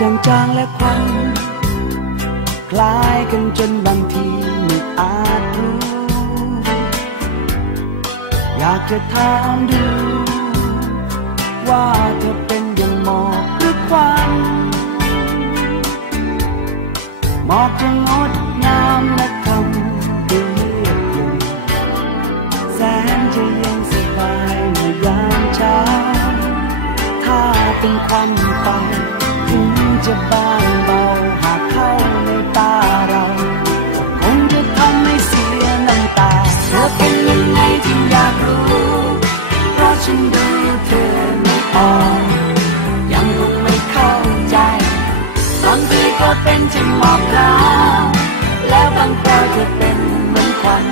จางๆและควันคล้ายกันจนบางทีไม่อาจรู้ อยากจะถามดู ว่าเธอเป็นอย่างหมอกหรือควันหมอกจะงดงามและทำให้เยือกเย็นแสนจะเย็นสบายในยามเช้าถ้าเป็นควันไฟถึง จะบางเบาหากเข้าในตาเราก็คงจะทำให้เสียน้ำตาเธอเป็นยังไงจึงอยากรู้ เพราะฉันดูเธอไม่ออกยังคงไม่เข้าใจบางทีก็เป็นจึงหมอกขาแล้วบางคราวจะเป็นเหมือนควัน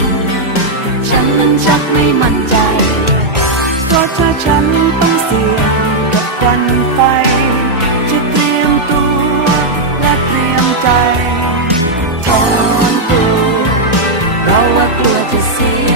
ฉันนั้นชักไม่มั่นใจก็ถ้าฉันต เตรียมใ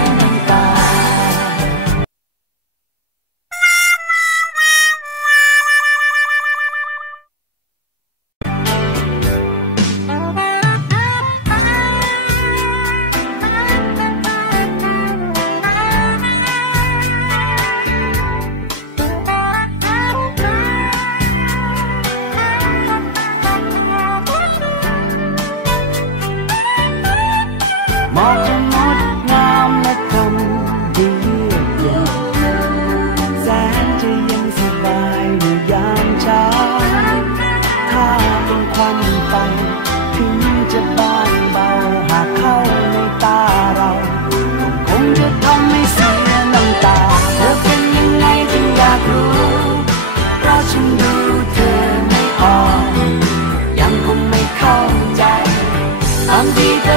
ม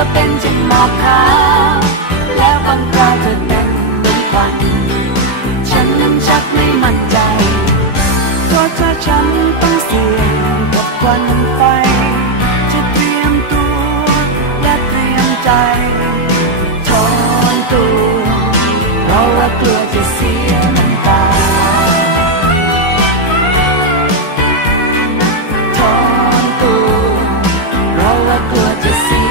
อเป็นเช่นหมอกขาวแล้วบางคราวเธอเป็นเหมืนควันฉันนั้นชักไม่มั่นใจก็เธอฉันต้องเสี่ยงกับควันไฟจะเตรียมตัวและเตรียมใจทนตัวเพราะว่ากลัวจะเสียน้ำตาทนตัวเพราะว่ากลัวจะเสีย